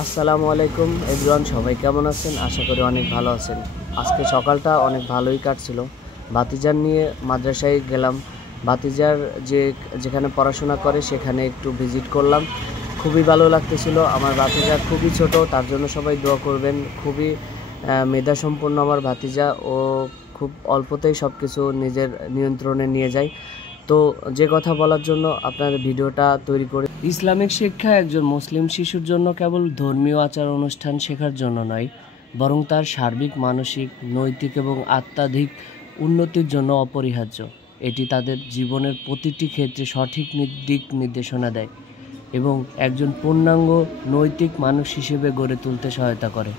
আসসালামু আলাইকুম এভরিওয়ান, সবাই কেমন আছেন? আশা করি অনেক ভালো আছেন। আজকে সকালটা অনেক ভালোই কাটছিল। ভাতিজার নিয়ে মাদ্রাসায় গেলাম। ভাতিজার যেখানে পড়াশোনা করে সেখানে একটু ভিজিট করলাম। খুবই ভালো লাগতেছিল। আমার ভাতিজা খুবই ছোট, তার জন্য সবাই দোয়া করবেন। খুবই মেধাসম্পন্ন আমার ভাতিজা। ও খুব অল্পতেই সব কিছু নিজের নিয়ন্ত্রণে নিয়ে যায়। তো যে কথা বলার জন্য আপনার ভিডিওটা তৈরি করে, ইসলামিক শিক্ষা একজন মুসলিম শিশুর জন্য কেবল ধর্মীয় আচার অনুষ্ঠান শেখার জন্য নয়, বরং তার সার্বিক মানসিক, নৈতিক এবং আধ্যাত্মিক উন্নতির জন্য অপরিহার্য। এটি তাদের জীবনের প্রতিটি ক্ষেত্রে সঠিক দিক নির্দেশনা দেয় এবং একজন পূর্ণাঙ্গ নৈতিক মানুষ হিসেবে গড়ে তুলতে সহায়তা করে।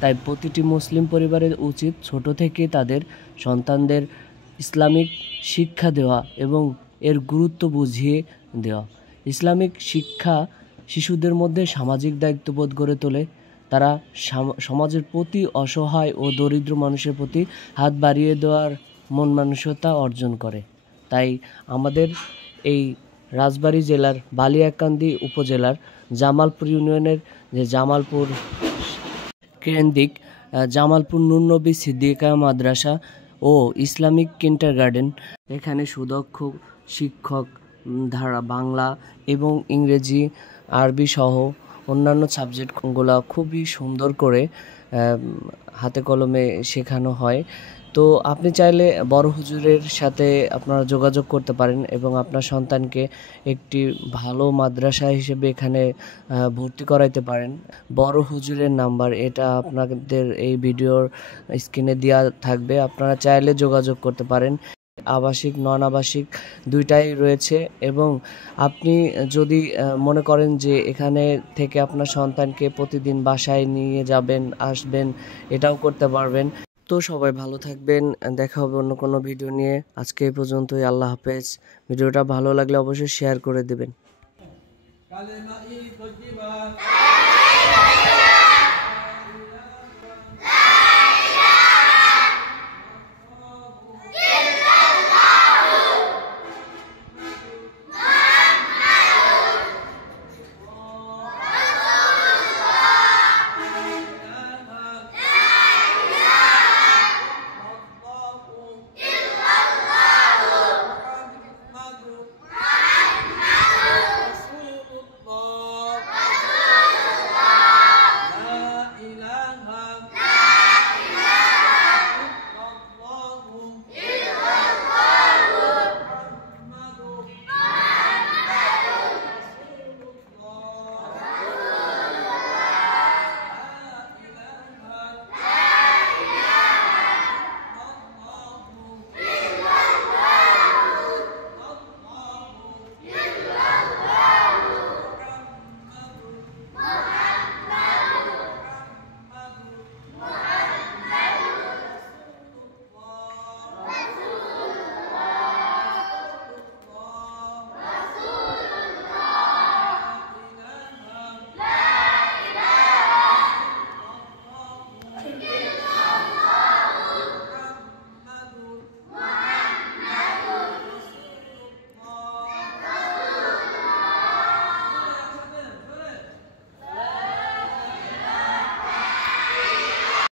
তাই প্রতিটি মুসলিম পরিবারের উচিত ছোট থেকে তাদের সন্তানদের ইসলামিক শিক্ষা দেওয়া এবং এর গুরুত্ব বুঝিয়ে দেওয়া। ইসলামিক শিক্ষা শিশুদের মধ্যে সামাজিক দায়িত্ববোধ গড়ে তোলে। তারা সমাজের প্রতি অসহায় ও দরিদ্র মানুষের প্রতি হাত বাড়িয়ে দেওয়ার মন মানসিকতা অর্জন করে। তাই আমাদের এই রাজবাড়ী জেলার বালিয়াকান্দি উপজেলার জামালপুর ইউনিয়নের যে জামালপুর কেন্দ্রিক জামালপুর নূর নবী সিদ্দিকা মাদ্রাসা ও ইসলামিক কিন্ডারগার্টেন, এখানে সুদক্ষ শিক্ষক ধারা বাংলা এবং ইংরেজি, আরবি সহ অন্যান্য সাবজেক্টগুলো খুবই সুন্দর করে হাতে কলমে শেখানো হয়। তো আপনি চাইলে বড় হুজুরের সাথে আপনারা যোগাযোগ করতে পারেন এবং আপনার সন্তানকে একটি ভালো মাদ্রাসা হিসেবে এখানে ভর্তি করাইতে পারেন। বড় হুজুরের নাম্বার এটা আপনাদের এই ভিডিওর স্ক্রিনে দেওয়া থাকবে, আপনারা চাইলে যোগাযোগ করতে পারেন। আবাসিক নন আবাসিক দুইটাই রয়েছে এবং আপনি যদি মনে করেন যে এখানে থেকে আপনার সন্তানকে প্রতিদিন বাসায় নিয়ে যাবেন আসবেন, এটাও করতে পারবেন। তো সবাই ভালো থাকবেন, দেখা হবে অন্য কোনো ভিডিও নিয়ে। আজকে এই পর্যন্তই, আল্লাহ হাফেজ। ভিডিওটা ভালো লাগলে অবশ্যই শেয়ার করে দেবেন।